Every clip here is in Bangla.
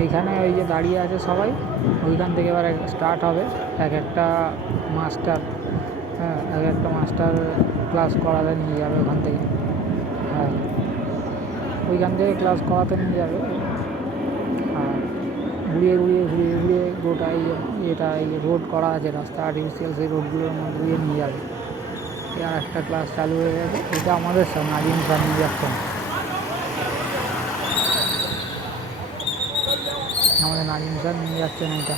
এইখানে ওই যে দাঁড়িয়ে আছে সবাই, ওইখান থেকে এবার স্টার্ট হবে এক একটা মাস্টার। হ্যাঁ, এক একটা মাস্টার ক্লাস করাতে নিয়ে যাবে ওখান থেকে। হ্যাঁ, ওইখান থেকে ক্লাস করাতে নিয়ে যাবে। আর ঘুরিয়ে ঘুরিয়ে ঘুরিয়ে ঘুরিয়ে গোটা এই রোড করা আছে, রাস্তা আর্টিফিশিয়াল, সেই রোডগুলোর মধ্যে দিয়ে নিয়ে যাবে। আর একটা ক্লাস চালু হয়ে গেছে, এটা আমাদের নাজিম স্যার নিয়ে যাচ্ছেন, আমাদের নাজিম স্যার নিয়ে যাচ্ছেন এটা।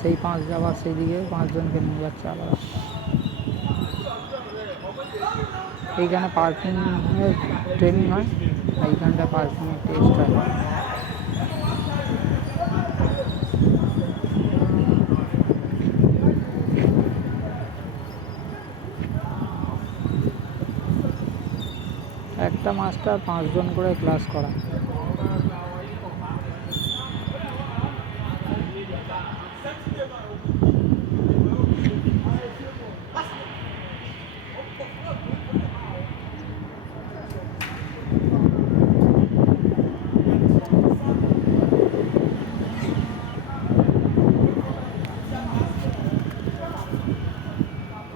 সেই আবার সেই দিকে 5 জনকে নিয়ে যাচ্ছে আলাদা। এইখানে পার্কিংয়ের ট্রেনিং হয়, এইখানটা পার্কিংয়ের টেস্ট হয়। একটা মাস্টার 5 জন করে ক্লাস করা।